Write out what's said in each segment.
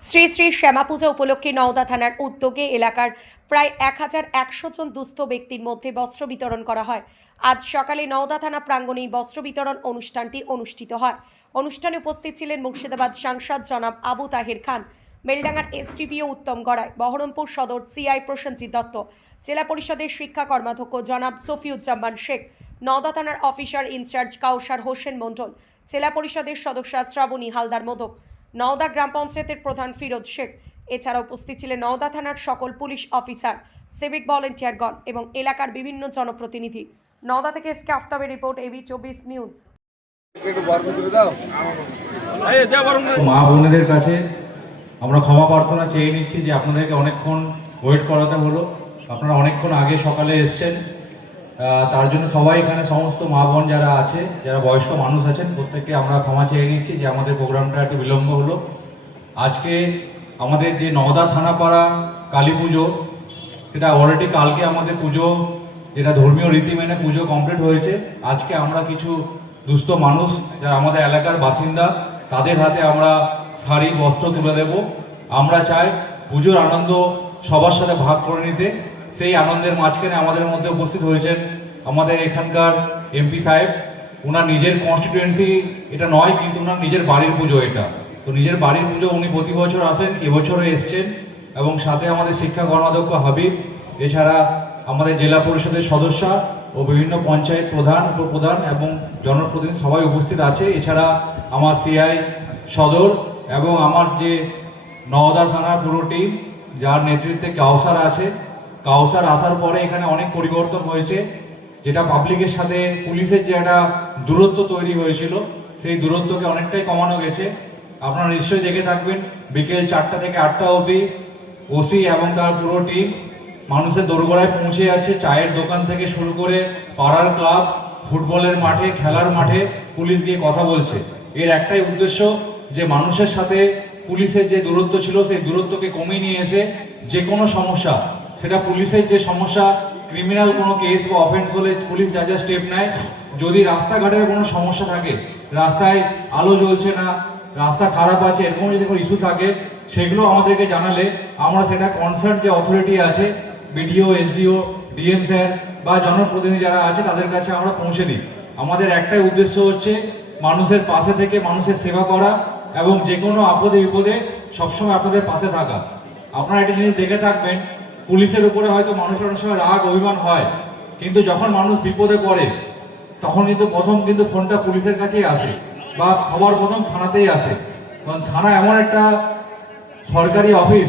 শ্রী শ্রী শ্যামা পূজা উপলক্ষে নওদা থানার উদ্যোগে এলাকার প্রায় এক হাজার একশো জন দুস্থ ব্যক্তির মধ্যে বস্ত্র বিতরণ করা হয়। আজ সকালে নওদা থানা প্রাঙ্গণে বস্ত্র বিতরণ অনুষ্ঠানটি অনুষ্ঠিত হয়। অনুষ্ঠানে উপস্থিত ছিলেন মুর্শিদাবাদ সাংসদ জনাব আবু তাহির খান বেলডাঙ্গার এসডিপিও উত্তম গড়াই, বহরমপুর সদর সিআই প্রসেনজিৎ দত্ত, জেলা পরিষদের শিক্ষা কর্মাধ্যক্ষ জনাব সফিউজ্জামান শেখ, নওদা থানার officer in charge Kausar Hossain Mondal, জেলা পরিষদের সদস্য শ্রাবণী হালদার মোদক নওদা গ্রাম পঞ্চায়েতের প্রধান ফিরোজ শেখ। এছাড়া উপস্থিত ছিলেন নওদা থানার সকল পুলিশ অফিসার সিভিক ভলেন্টিয়ারগণ এবং এলাকার বিভিন্ন জনপ্রতিনিধি। নওদা থেকে এসকে আফতাবের রিপোর্ট এবি চব্বিশ নিউজ। মা বোনেদের কাছে আমরা ক্ষমা প্রার্থনা চেয়ে নিচ্ছি যে আপনাদেরকে অনেকক্ষণ ওয়েট করাতে হলো। আপনারা অনেকক্ষণ আগে সকালে এসছেন। তার জন্য সবাই এখানে সমস্ত মা বোন যারা আছে, যারা বয়স্ক মানুষ আছেন, প্রত্যেককে আমরা ক্ষমা চেয়ে নিচ্ছি যে আমাদের প্রোগ্রামটা একটু বিলম্ব হলো। আজকে আমাদের যে নওদা থানাপাড়া কালী পুজো, সেটা অলরেডি কালকে আমাদের পুজো, যেটা ধর্মীয় রীতি মেনে পুজো কমপ্লিট হয়েছে। আজকে আমরা কিছু দুস্থ মানুষ, যারা আমাদের এলাকার বাসিন্দা, তাদের হাতে আমরা শাড়ি, বস্ত্র তুলে দেব। আমরা চাই পুজোর আনন্দ সবার সাথে ভাগ করে নিতে। সেই আনন্দের মাঝখানে আমাদের মধ্যে উপস্থিত হয়েছেন আমাদের এখানকার এমপি সাহেব। ওনার নিজের কনস্টিটুয়েন্সি এটা নয়, কিন্তু ওনার নিজের বাড়ির পুজো এটা। তো নিজের বাড়ির পুজো উনি প্রতি বছর আসেন, এবছরও এসছেন এবং সাথে আমাদের শিক্ষা কর্মাধ্যক্ষ হাবিব, এছাড়া আমাদের জেলা পরিষদের সদস্য ও বিভিন্ন পঞ্চায়েত প্রধান, উপপ্রধান এবং জনপ্রতিনিধি সবাই উপস্থিত আছে। এছাড়া আমার সিআই সদর এবং আমার যে নওদা থানার পুরো টিম যার নেতৃত্বে কাউসার আছে কাউসার আসার পরে এখানে অনেক পরিবর্তন হয়েছে। যেটা পাবলিকের সাথে পুলিশের যে একটা দূরত্ব তৈরি হয়েছিল, সেই দূরত্বকে অনেকটাই কমানো গেছে। আপনারা নিশ্চয়ই দেখে থাকবেন, বিকেল চারটা থেকে আটটা অবধি ওসি এবং তার পুরো টিম মানুষের দোরগোড়ায় পৌঁছে যাচ্ছে চায়ের দোকান থেকে শুরু করে পাড়ার ক্লাব, ফুটবলের মাঠে, খেলার মাঠে পুলিশ গিয়ে কথা বলছে। এর একটাই উদ্দেশ্য যে মানুষের সাথে পুলিশের যে দূরত্ব ছিল, সেই দূরত্বকে কমিয়ে নিয়ে এসে যে কোনো সমস্যা সেটা পুলিশের যে সমস্যা ক্রিমিনাল কোনো কেস বা অফেন্স হলে পুলিশ যা যা স্টেপ নেয়, যদি রাস্তাঘাটের কোনো সমস্যা থাকে, রাস্তায় আলো জ্বলছে না, রাস্তা খারাপ আছে, এরকম যদি কোনো ইস্যু থাকে, সেগুলো আমাদেরকে জানালে আমরা সেটা কনসার্ট যে অথরিটি আছে বিডিও এসডিও ডিএম স্যার বা জনপ্রতিনিধি যারা আছে, তাদের কাছে আমরা পৌঁছে দিই। আমাদের একটাই উদ্দেশ্য হচ্ছে মানুষের পাশে থেকে মানুষের সেবা করা এবং যে কোনো আপদে বিপদে সবসময় আপনাদের পাশে থাকা। আপনারা একটা জিনিস দেখে থাকবেন পুলিশের উপরে হয়তো মানুষের অনেক সময় রাগ, অভিমান হয়। কিন্তু যখন মানুষ বিপদে পড়ে, তখন কিন্তু প্রথম কিন্তু ফোনটা পুলিশের কাছেই আসে বা খবর প্রথম থানাতেই আসে। কারণ থানা এমন একটা সরকারি অফিস,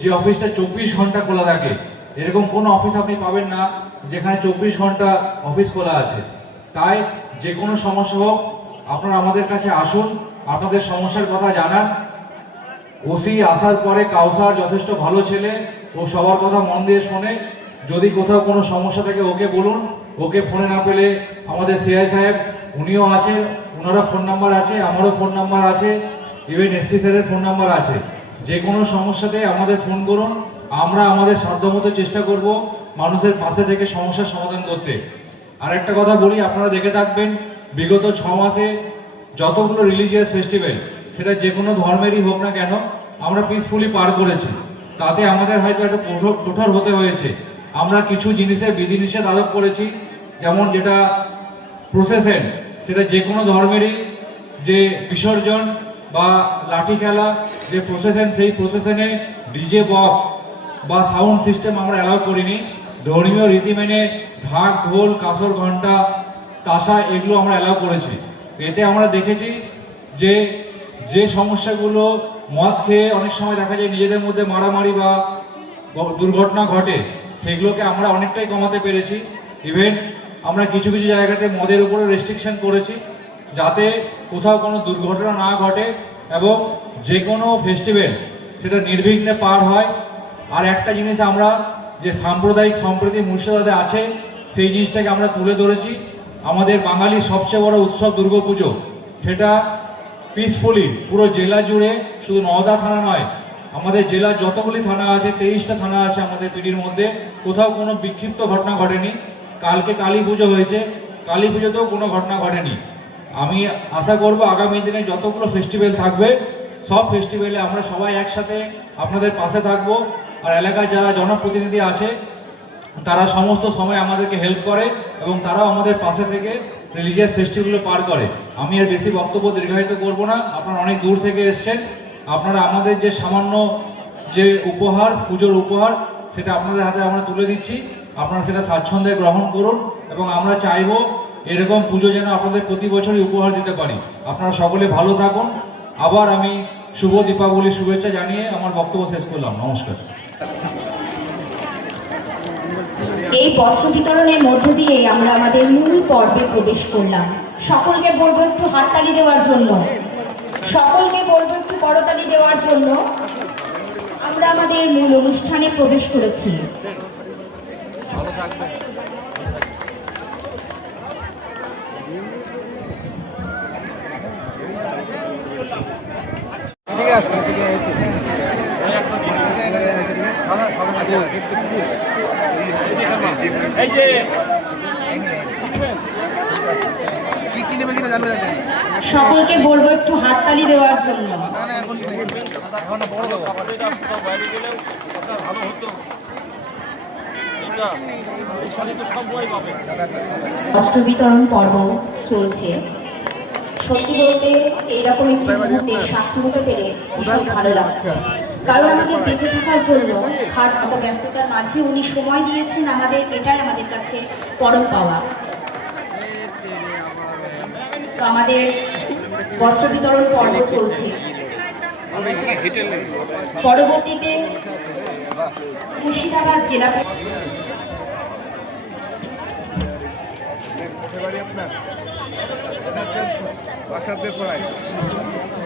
যে অফিসটা চব্বিশ ঘণ্টা খোলা থাকে। এরকম কোনো অফিস আপনি পাবেন না, যেখানে চব্বিশ ঘণ্টা অফিস খোলা আছে। তাই যে কোনো সমস্যা হোক, আপনারা আমাদের কাছে আসুন, আপনাদের সমস্যার কথা জানান। ওসি আসার পরে কাউসার যথেষ্ট ভালো ছেলে ও সবার কথা মন দিয়ে শোনে। যদি কোথাও কোনো সমস্যা থাকে, ওকে বলুন। ওকে ফোনে না পেলে আমাদের সিআই সাহেব, উনিও আছেন ওনারও ফোন নাম্বার আছে, আমারও ফোন নাম্বার আছে ইভেন এসপি স্যারের ফোন নাম্বার আছে। যে কোনো সমস্যাতে আমাদের ফোন করুন, আমরা আমাদের সাধ্যমতো চেষ্টা করব মানুষের পাশে থেকে সমস্যার সমাধান করতে। আর একটা কথা বলি, আপনারা দেখে থাকবেন, বিগত ছ মাসে যতগুলো রিলিজিয়াস ফেস্টিভ্যাল সেটা যে কোনো ধর্মেরই হোক না কেন, আমরা পিসফুলি পার করেছি। তাতে আমাদের হয়তো একটু কঠোর কঠোর হতে হয়েছে। আমরা কিছু জিনিসের বিধিনিষেধ আরোপ করেছি, যেমন যেটা প্রসেশন সেটা যে কোনো ধর্মেরই যে বিসর্জন বা লাঠি খেলা যে প্রসেশন সেই প্রসেশনে ডিজে বক্স বা সাউন্ড সিস্টেম আমরা অ্যালাউ করিনি। ধর্মীয় রীতি মেনে ঢাক, ঢোল, কাসর ঘণ্টা তাসা এগুলো আমরা অ্যালাউ করেছি। এতে আমরা দেখেছি যে যে সমস্যাগুলো মদ খেয়ে অনেক সময় দেখা যায় নিজেদের মধ্যে মারামারি বা দুর্ঘটনা ঘটে, সেগুলোকে আমরা অনেকটাই কমাতে পেরেছি। ইভেন আমরা কিছু কিছু জায়গাতে মদের উপরে রেস্ট্রিকশন করেছি, যাতে কোথাও কোনো দুর্ঘটনা না ঘটে এবং যে কোনো ফেস্টিভ্যাল সেটা নির্বিঘ্নে পার হয়। আর একটা জিনিস আমরা যে সাম্প্রদায়িক সম্প্রীতি মুর্শিদাবাদে আছে, সেই জিনিসটাকে আমরা তুলে ধরেছি। আমাদের বাঙালির সবচেয়ে বড় উৎসব দুর্গাপুজো। সেটা পিসফুলি পুরো জেলা জুড়ে শুধু নওদা থানা নয়, আমাদের জেলার যতগুলি থানা আছে, তেইশটা থানা আছে আমাদের পিডির মধ্যে। কোথাও কোনো বিক্ষিপ্ত ঘটনা ঘটেনি। কালকে কালী পুজো হয়েছে। কালী পুজোতেও কোনো ঘটনা ঘটেনি। আমি আশা করব আগামী দিনে যতগুলো ফেস্টিভ্যাল থাকবে, সব ফেস্টিভ্যালে আমরা সবাই একসাথে আপনাদের পাশে থাকব। আর এলাকায় যারা জনপ্রতিনিধি আছে, তারা সমস্ত সময় আমাদেরকে হেল্প করে এবং তারাও আমাদের পাশে থেকে রিলিজিয়াস ফেস্টিভ্যালগুলো পার করে। আমি আর বেশি বক্তব্য দীর্ঘায়িত করব না। আপনারা অনেক দূর থেকে এসছেন। আপনারা আমাদের যে সামান্য যে উপহার, পুজোর উপহার, সেটা আপনাদের হাতে আমরা তুলে দিচ্ছি। আপনারা সেটা স্বাচ্ছন্দ্যে গ্রহণ করুন এবং আমরা চাইব এরকম পুজো যেন আপনাদের প্রতি বছরই উপহার দিতে পারি। আপনারা সকলে ভালো থাকুন। আবার আমি শুভ দীপাবলির শুভেচ্ছা জানিয়ে আমার বক্তব্য শেষ করলাম। নমস্কার। এই বস্ত্র বিতরণের মধ্য দিয়ে আমরা আমাদের মূল পর্বে প্রবেশ করলাম। সকলকে বলব, একটু হাততালি দেওয়ার জন্য। সকলকে বলব একটু করতালি দেওয়ার জন্য। আমরা আমাদের মূল অনুষ্ঠানে প্রবেশ করেছি। ঠিক আছে ঠিক আছে কি কি নেবে কিনা জানবে জানেন সকলকে বলব একটু হাততালি দেওয়ার জন্য। বস্ত্র বিতরণ পর্ব চলছে। সত্যি বলতে এইরকম একটি মুহূর্তে সাক্ষী হতে পেরে ভীষণ ভালো লাগছে। কারণ আমাদের বেঁচে থাকার জন্য হাত এত ব্যস্ততার মাঝে উনি সময় দিয়েছেন আমাদের, এটাই আমাদের কাছে পরম পাওয়া। তো আমাদের বস্ত্র বিতরণ পর্ব চলছে। পরবর্তীতে মুর্শিদাবাদ জেলা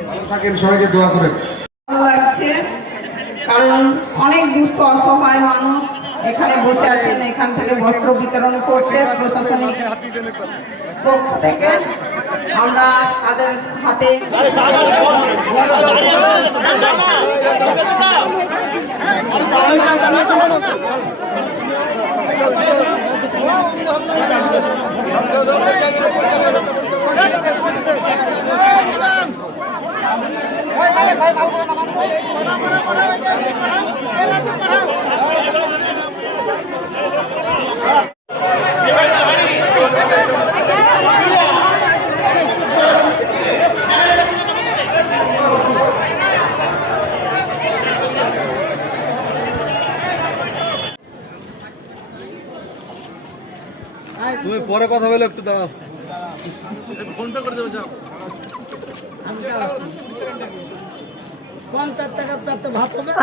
ভালো থাকেন সবাইকে দোয়া করেন ভালো লাগছে কারণ অনেক দুস্থ অসহায় মানুষ এখানে বসে আছেন এখান থেকে বস্ত্র বিতরণ করছে প্রশাসনিক পক্ষ থেকে। আমরা তাদের হাতে তুমি পরে কথা বলে, একটু দাঁড়াও।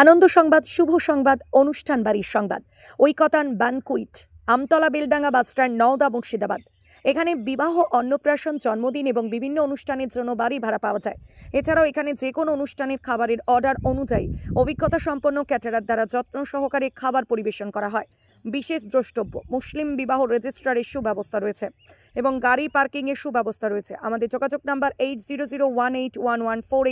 আনন্দ সংবাদ, শুভ সংবাদ, অনুষ্ঠান বাড়ির সংবাদ। Oikotan banquet, Amtala Beldanga bus stand Nowda Murshidabad. এখানে বিবাহ, অন্নপ্রাশন, জন্মদিন এবং বিভিন্ন অনুষ্ঠানের জন্য বাড়ি ভাড়া পাওয়া যায়। এছাড়াও এখানে যে কোনো অনুষ্ঠানের খাবারের অর্ডার অনুযায়ী অভিজ্ঞতা সম্পন্ন ক্যাটারার দ্বারা যত্ন সহকারে খাবার পরিবেশন করা হয়। বিশেষ দ্রষ্টব্য। মুসলিম বিবাহ রেজিস্ট্রারের সুব্যবস্থা রয়েছে এবং গাড়ি পার্কিংয়ের সুব্যবস্থা রয়েছে। আমাদের যোগাযোগ number eight zero zero one eight one one four eight